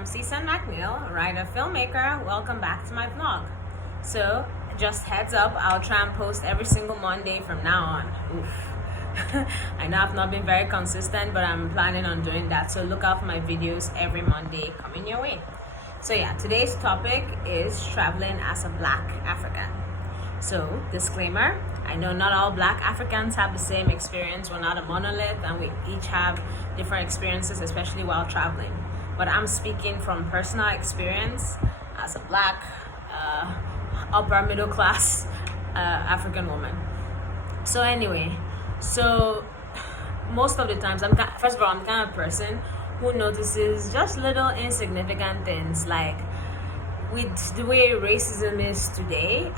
I'm Cecen McNeil, writer, filmmaker. Welcome back to my vlog. So, just heads up, I'll try and post every single Monday from now on. Oof. I know I've not been very consistent, but I'm planning on doing that. So look out for my videos every Monday coming your way. So yeah, today's topic is traveling as a Black African. So, disclaimer, I know not all Black Africans have the same experience. We're not a monolith and we each have different experiences, especially while traveling. But I'm speaking from personal experience as a Black, upper middle class African woman. So anyway, most of the times, first of all, I'm the kind of person who notices just little insignificant things, like with the way racism is today.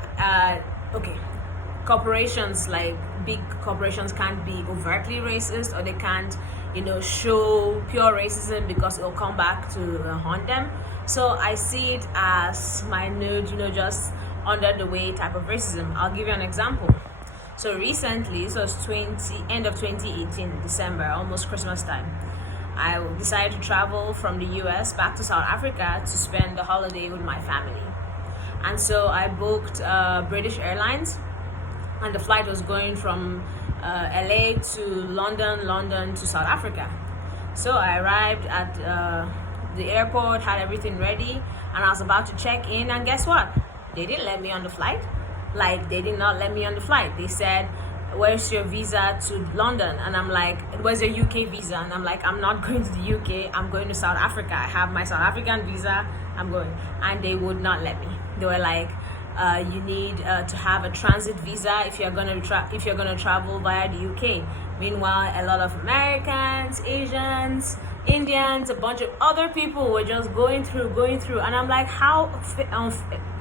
Corporations, like big corporations, can't be overtly racist, or they can't show pure racism because it'll come back to haunt them. So I see it as minute, just under the way type of racism. I'll give you an example. So recently, so it's end of 2018, December, almost Christmas time, I decided to travel from the US back to South Africa to spend the holiday with my family. And so I booked British Airlines, and the flight was going from LA to London to South Africa. So I arrived at the airport, had everything ready, and I was about to check in, and guess what? They didn't let me on the flight. They did not let me on the flight. They said, where's your visa to London? And I'm like, where's your UK visa? And I'm like, I'm not going to the UK, I'm going to South Africa. I have my South African visa, I'm going. And they would not let me. They were like, you need to have a transit visa if you're gonna travel via the UK. Meanwhile, a lot of Americans, Asians, Indians, a bunch of other people were just going through, and I'm like, how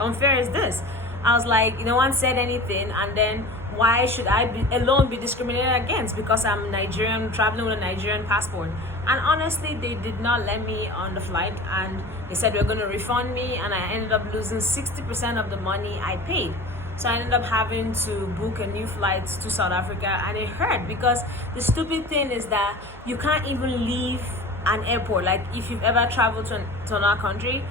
unfair is this? I was like, no one said anything, and then why should I be discriminated against because I'm Nigerian, traveling with a Nigerian passport? And honestly, they did not let me on the flight, and they said they're going to refund me, and I ended up losing 60% of the money I paid. So I ended up having to book a new flight to South Africa, and it hurt because the stupid thing is that you can't even leave an airport. Like, if you've ever traveled to another country,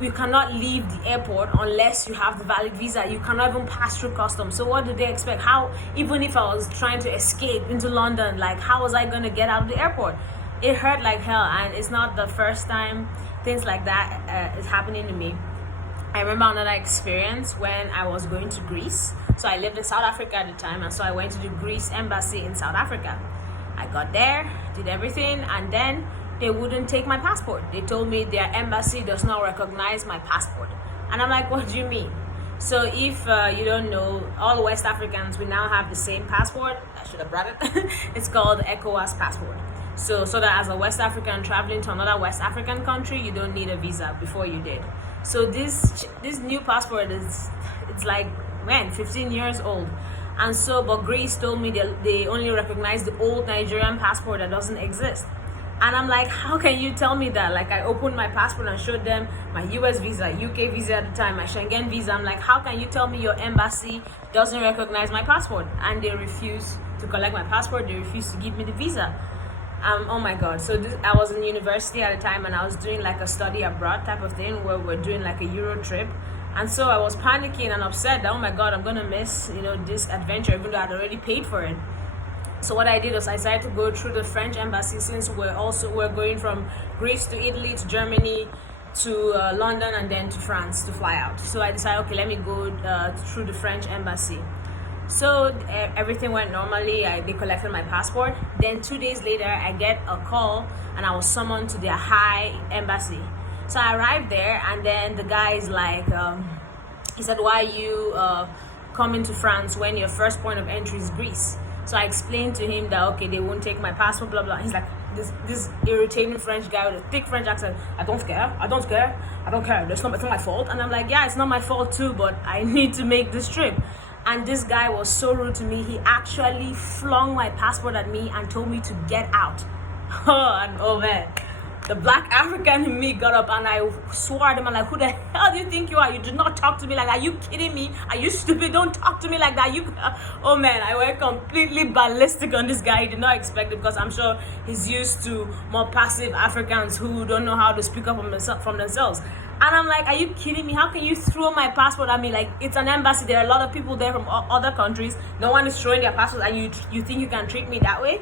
you cannot leave the airport unless you have the valid visa. You cannot even pass through customs. So what did they expect? How, even if I was trying to escape into London, how was I going to get out of the airport? It hurt like hell, and it's not the first time things like that is happening to me. I remember another experience when I was going to Greece. So I lived in South Africa at the time, and so I went to the Greece embassy in South Africa. I got there, did everything, and then they wouldn't take my passport. They told me their embassy does not recognize my passport. And I'm like, what do you mean? So if you don't know, all West Africans, we now have the same passport. I should have brought it. It's called ECOWAS passport. So that as a West African traveling to another West African country, you don't need a visa. Before you did. So this new passport it's like, 15 years old. And so, but Greece told me they only recognize the old Nigerian passport that doesn't exist. And I'm like, how can you tell me that? I opened my passport and showed them my US visa, UK visa at the time, my Schengen visa. I'm like, how can you tell me your embassy doesn't recognize my passport? And they refuse to collect my passport. They refuse to give me the visa. Oh my God. So I was in university at the time, and I was doing a study abroad type of thing where we're doing a Euro trip. And so I was panicking and upset that, oh my God, I'm going to miss, this adventure, even though I'd already paid for it. So what I did was I decided to go through the French embassy, since we're going from Greece to Italy to Germany to London and then to France to fly out. So I decided, okay, let me go through the French embassy. So everything went normally. They collected my passport. Then 2 days later, I get a call, and I was summoned to their high embassy. So I arrived there, and then the guy is like, he said, why are you coming to France when your first point of entry is Greece? So I explained to him that, okay, they won't take my passport, blah, blah. He's like, this irritating French guy with a thick French accent. I don't care. It's not my fault. And I'm like, yeah, it's not my fault too, but I need to make this trip. And this guy was so rude to me. He actually flung my passport at me and told me to get out. Oh man. the black African in me got up and I swore at him. I'm like, who the hell do you think you are? You did not talk to me like that. Are you kidding me? Are you stupid? Don't talk to me like that. Oh man, I went completely ballistic on this guy. He did not expect it because I'm sure he's used to more passive Africans who don't know how to speak up from themselves. And I'm like, are you kidding me? How can you throw my passport at me? Like, it's an embassy. There are a lot of people there from other countries. No one is throwing their passport, and you think you can treat me that way?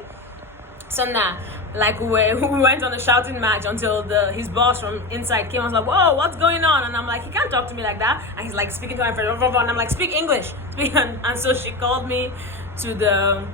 So nah, like we went on a shouting match until his boss from inside came. I was like, whoa, what's going on? And I'm like, he can't talk to me like that. And he's like speaking to my friend, and I'm like, speak English. And so she called me to her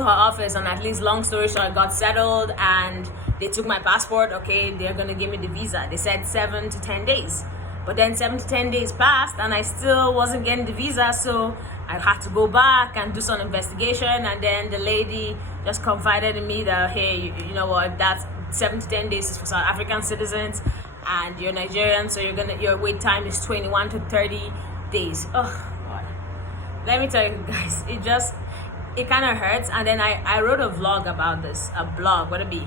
office, and at least, long story short, I got settled and they took my passport. Okay, they're gonna give me the visa. They said 7 to 10 days. But then 7 to 10 days passed and I still wasn't getting the visa, so I had to go back and do some investigation. And then the lady just confided in me that, hey, you know what, that's 7 to 10 days is for South African citizens and you're Nigerian, so your wait time is 21 to 30 days. Oh God. Let me tell you guys, it kind of hurts. And then I wrote a vlog about this, a blog, what it be.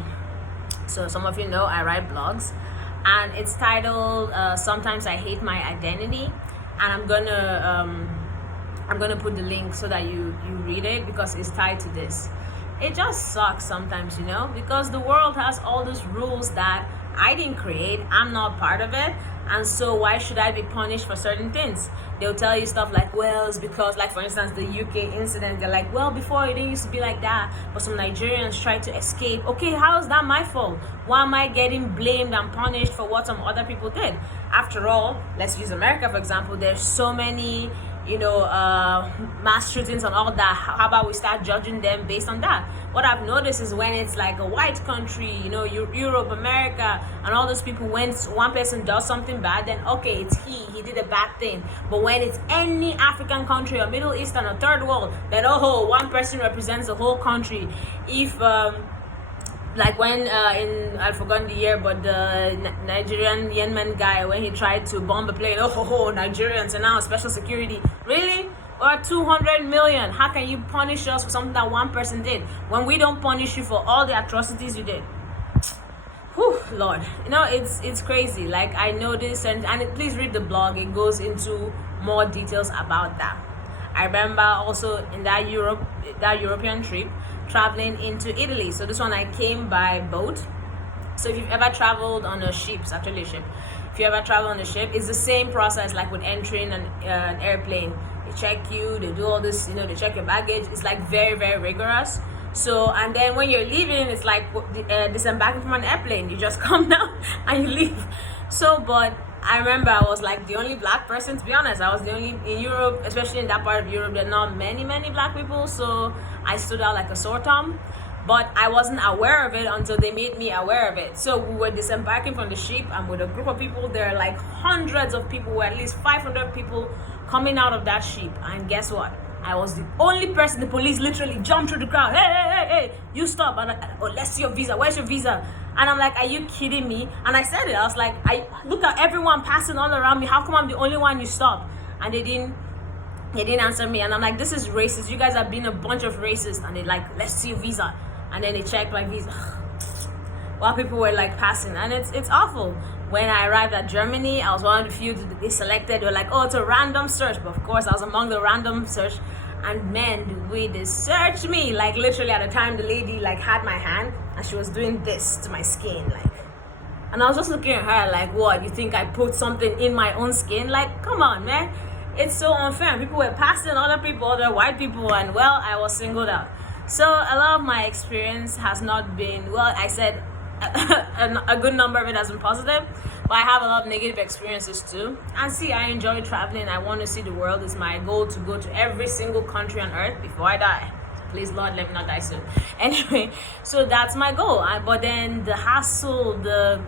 So some of you know I write blogs, and it's titled Sometimes I Hate My Identity, and I'm gonna put the link so that you read it because it's tied to this. It just sucks sometimes, you know, because the world has all these rules that I didn't create. I'm not part of it, and so why should I be punished for certain things? They'll tell you stuff like, well, it's because, like, for instance, the UK incident, they're like, well, before it didn't used to be like that, but some Nigerians tried to escape. Okay, how is that my fault? Why am I getting blamed and punished for what some other people did? After all, let's use America, for example. There's so many, you know, mass shootings and all that. How about we start judging them based on that? What I've noticed is when it's like a white country, you know, Europe, America, and all those people, when one person does something bad, then okay, it's he did a bad thing. But when it's any African country or Middle Eastern or third world, then one person represents the whole country. If like when I've forgotten the year, but the Nigerian Yemen guy, when he tried to bomb a plane, Nigerians are now special security. Really? Or 200 million. How can you punish us for something that one person did when we don't punish you for all the atrocities you did? Whew, Lord, you know, it's crazy. Like, I know this, and please read the blog. It goes into more details about that. I remember also in that European trip, traveling into Italy. So this one I came by boat. So if you've ever traveled on a ship, it's actually a ship. If you ever travel on a ship, it's the same process like with entering an airplane. They check you, they do all this, you know, they check your baggage. It's like very, very rigorous. So, and then when you're leaving, it's like disembarking from an airplane. You just come down and you leave. So, but I remember I was like the only black person, to be honest. I was the only in Europe, especially in that part of Europe, there are not many black people. So I stood out like a sore thumb. But I wasn't aware of it until they made me aware of it. So we were disembarking from the ship, and with a group of people, there are like hundreds of people, at least 500 people coming out of that ship. And guess what? I was the only person. The police literally jumped through the crowd. Hey, you stop. And let's see your visa. Where's your visa? And I'm like, are you kidding me? And I said it. I was like, I look at everyone passing all around me. How come I'm the only one you stop? And they didn't answer me. And I'm like, this is racist. You guys have been a bunch of racists. And they're like, let's see your visa. And then they checked my visa while people were like passing, and it's awful. When I arrived at Germany, I was one of the few that they selected. They were like, oh, it's a random search. But of course, I was among the random search, and man, the way they searched me, like literally at the time, the lady like had my hand and she was doing this to my skin, like, and I was just looking at her like, what, you think I put something in my own skin? Like, come on, man, it's so unfair. People were passing other people, other white people, and well, I was singled out. So a lot of my experience has not been, well, I said a good number of it has been positive, but I have a lot of negative experiences too. And see, I enjoy traveling. I want to see the world. It's my goal to go to every single country on earth before I die. Please, Lord, let me not die soon. Anyway, so that's my goal. But then the hassle, the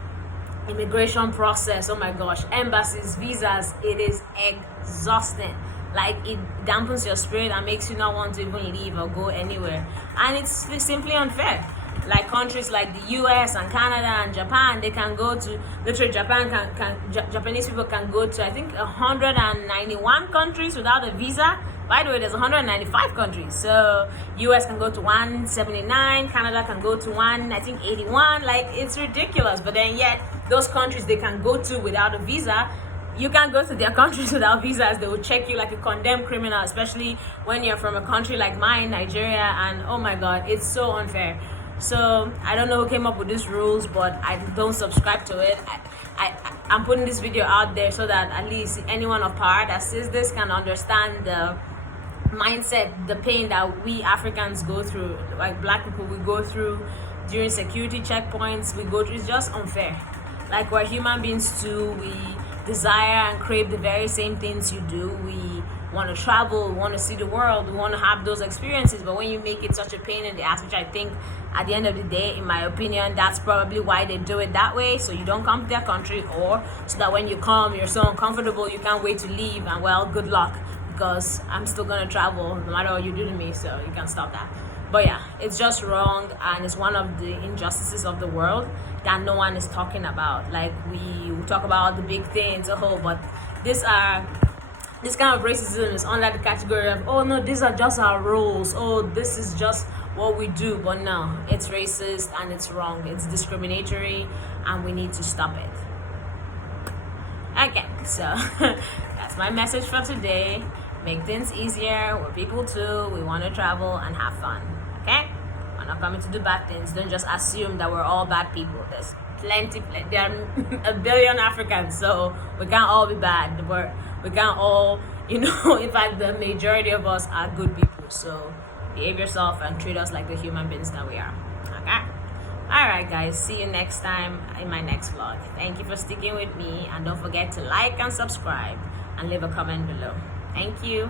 immigration process, oh my gosh, embassies, visas, it is exhausting. Like, it dampens your spirit and makes you not want to even leave or go anywhere, and it's simply unfair. Like countries like the US and Canada and Japan, they can go to, literally Japanese people can go to, I think, 191 countries without a visa. By the way, there's 195 countries. So US can go to 179, Canada can go to 81. Like, it's ridiculous. But then yet those countries they can go to without a visa, you can't go to their countries without visas. They will check you like a condemned criminal, especially when you're from a country like mine, Nigeria. And oh my god, it's so unfair. So I don't know who came up with these rules, but I don't subscribe to it. I'm putting this video out there so that at least anyone of power that sees this can understand the mindset, the pain that we Africans go through, like black people we go through during security checkpoints. We go through, it's just unfair. Like, we're human beings too. We desire and crave the very same things you do. We want to travel, we want to see the world, we want to have those experiences. But when you make it such a pain in the ass, which I think at the end of the day, in my opinion, that's probably why they do it that way, so you don't come to their country, or so that when you come you're so uncomfortable you can't wait to leave, and well, good luck, because I'm still gonna travel no matter what you do to me, so you can't stop that. But yeah, it's just wrong, and it's one of the injustices of the world that no one is talking about. Like, we talk about the big things, but this kind of racism is under the category of, oh no, these are just our rules, oh this is just what we do. But no, it's racist and it's wrong, it's discriminatory, and we need to stop it. Okay, so that's my message for today. Make things easier. We're people too. We want to travel and have fun. Okay? We're not coming to do bad things. Don't just assume that we're all bad people. There's plenty. There are a billion Africans, so we can't all be bad. We can't all, in fact, the majority of us are good people. So behave yourself and treat us like the human beings that we are. Okay? Alright guys, see you next time in my next vlog. Thank you for sticking with me, and don't forget to like and subscribe and leave a comment below. Thank you.